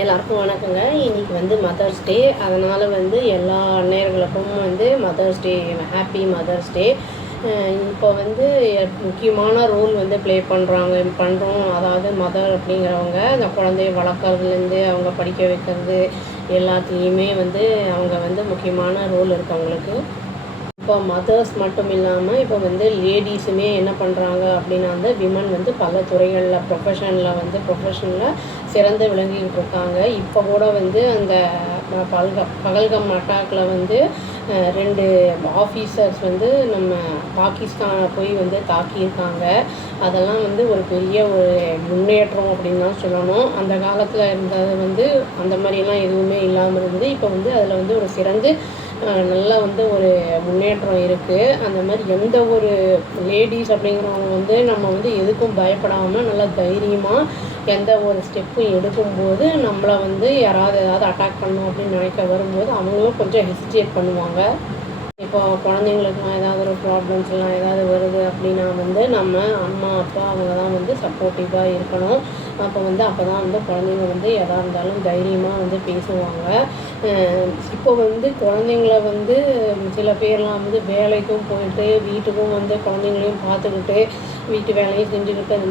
எல்லாருக்கும் வணக்கங்க. இன்றைக்கி வந்து மதர்ஸ் டே. அதனால் வந்து எல்லா அன்னையர்களுக்கும் வந்து mother's day, happy mother's day. இப்போ வந்து முக்கியமான ரோல் வந்து ப்ளே பண்ணுறோம். அதாவது மதர் அப்படிங்கிறவங்க அந்த குழந்தைய வளர்க்குறதுலேருந்து அவங்க படிக்க வைக்கிறது எல்லாத்துலேயுமே வந்து அவங்க வந்து முக்கியமான ரோல் இருக்குது அவங்களுக்கு. இப்போ மதர்ஸ் மட்டும் இல்லாமல் இப்போ வந்து லேடிஸுமே என்ன பண்ணுறாங்க அப்படின்னா வந்து விமன் வந்து பல துறைகளில் ப்ரொஃபஷனில் சிறந்து விளங்கிக்கிட்டு இருக்காங்க. இப்போ கூட வந்து அந்த பகல்கம் அட்டாக்கில் வந்து 2 ஆஃபீஸர்ஸ் வந்து நம்ம பாகிஸ்தானை போய் வந்து தாக்கியிருக்காங்க. அதெல்லாம் வந்து ஒரு பெரிய ஒரு முன்னேற்றம் அப்படின்னு தான் சொல்லணும். அந்த காலத்தில் இருந்தது வந்து அந்த மாதிரிலாம் எதுவுமே இல்லாமல் இருந்தது. இப்போ வந்து அதில் வந்து ஒரு சிறந்து நல்லா வந்து ஒரு முன்னேற்றம் இருக்குது. அந்த மாதிரி எந்த ஒரு லேடிஸ் அப்படிங்கிறவங்க வந்து நம்ம வந்து எதுக்கும் பயப்படாமல் நல்லா தைரியமாக எந்த ஒரு ஸ்டெப்பும் எடுக்கும்போது நம்மளை வந்து யாராவது ஏதாவது அட்டாக் பண்ணணும் அப்படின்னு நினைக்க வரும்போது அவங்களும் கொஞ்சம் ஹெசிடேட் பண்ணுவாங்க. இப்போ குழந்தைங்களுக்குலாம் ஏதாவது ஒரு ப்ராப்ளம்ஸ்லாம் ஏதாவது வருது அப்படின்னா வந்து நம்ம அம்மா அப்பா அவங்க தான் வந்து சப்போர்ட்டிவாக இருக்கணும். அப்போ தான் வந்து குழந்தைங்க வந்து எதாக இருந்தாலும் தைரியமாக வந்து பேசுவாங்க. இப்போ வந்து குழந்தைங்கள வந்து சில பேர்லாம் வந்து வேலைக்கும் போயிட்டு வீட்டுக்கும் வந்து குழந்தைங்களையும் பார்த்துக்கிட்டு வீட்டு வேலையும் செஞ்சுக்கிட்டு அந்த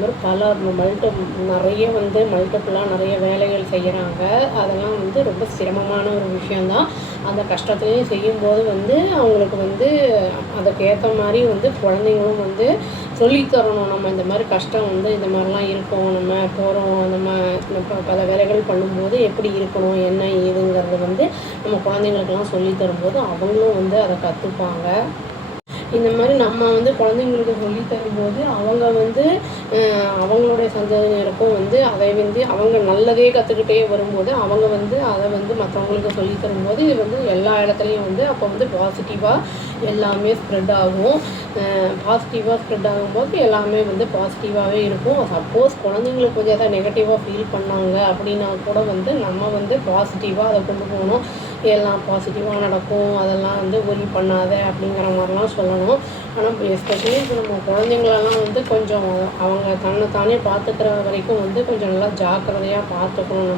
மாதிரி மல்டிப்புளாக நிறைய வேலைகள் செய்கிறாங்க. அதெல்லாம் வந்து ரொம்ப சிரமமான ஒரு விஷயந்தான். அந்த கஷ்டத்துலேயும் செய்யும்போது வந்து அவங்களுக்கு வந்து அதுக்கேற்ற மாதிரி வந்து குழந்தைங்களும் வந்து சொல்லித்தரணும். நம்ம இந்த மாதிரி கஷ்டம் வந்து இந்த மாதிரிலாம் இருக்கும், நம்ம போகிறோம், நம்ம பல வேலைகள் பண்ணும்போது எப்படி இருக்கணும் என்ன ஏதுங்கிறது வந்து நம்ம குழந்தைங்களுக்கெல்லாம் சொல்லித்தரும்போது அவங்களும் வந்து அதை கற்றுப்பாங்க. இந்த மாதிரி நம்ம வந்து குழந்தைங்களுக்கு சொல்லி தரும்போது அவங்க வந்து அவங்களுடைய சந்ததியினருக்கும் வந்து அதை வந்து அவங்க நல்லதே கற்றுக்கிட்டே வரும்போது அவங்க வந்து அதை வந்து மற்றவங்களுக்கு சொல்லி தரும்போது இது வந்து எல்லா இடத்துலையும் வந்து அப்போ வந்து பாசிட்டிவாக எல்லாமே ஸ்ப்ரெட் ஆகும். பாசிட்டிவாக ஸ்ப்ரெட் ஆகும்போது எல்லாமே வந்து பாசிட்டிவாகவே இருக்கும். சப்போஸ் குழந்தைங்களுக்கு கொஞ்சம் எதாவது நெகட்டிவாக ஃபீல் பண்ணாங்க அப்படின்னா கூட வந்து நம்ம வந்து பாசிட்டிவாக அதை கொண்டு போகணும். எல்லாம் பாசிட்டிவாக நடக்கும், அதெல்லாம் வந்து ஒரி பண்ணாத அப்படிங்கிற மாதிரிலாம் சொல்லணும். ஆனால் எஸ்பெஷலி இப்போ நம்ம குழந்தைங்களெல்லாம் வந்து கொஞ்சம் அவங்க தன்னைத்தானே பார்த்துக்கிற வரைக்கும் வந்து கொஞ்சம் நல்லா ஜாக்கிரதையாக பார்த்துக்கணும்.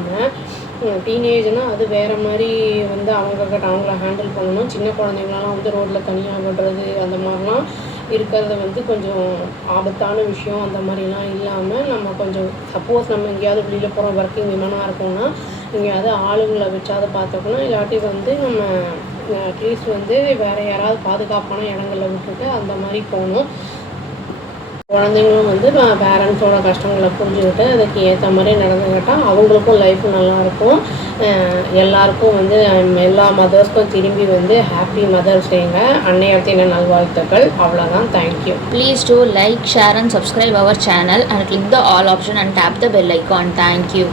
நம்ம டீனேஜ்னால் அது வேறு மாதிரி வந்து அவங்கள ஹேண்டில் பண்ணணும். சின்ன குழந்தைங்களெல்லாம் வந்து ரோட்டில் தனியாக விடுறது அந்த மாதிரிலாம் இருக்கிறது வந்து கொஞ்சம் ஆபத்தான விஷயம். அந்த மாதிரிலாம் இல்லாமல் நம்ம கொஞ்சம் சப்போஸ் நம்ம எங்கேயாவது வெளியில் போகிறோம், ஒர்க்கிங் விமனாக இருக்கோம்னா எங்கேயாவது ஆளுங்களை வச்சாவது பார்த்துக்கணும். இல்லாட்டி வந்து நம்ம அட்லீஸ்ட் வந்து வேறு யாராவது பாதுகாப்பான இடங்களில் விட்டுட்டு அந்த மாதிரி போகணும். குழந்தைங்களும் வந்து பேரண்ட்ஸோட கஷ்டங்களை புரிஞ்சுக்கிட்டு அதுக்கு ஏற்ற மாதிரி நடந்துக்கிட்டால் அவங்களுக்கும் லைஃப் நல்லாயிருக்கும். எல்லாருக்கும் வந்து எல்லா மதர்ஸ்க்கும் திரும்பி வந்து ஹாப்பி மதர்ஸ் டேங்க. அன்னையர் தின நல்வாழ்த்துக்கள். அவ்வளோதான். Thank you. Please do like, share and subscribe our channel and click the all option and tap the bell icon. Thank you.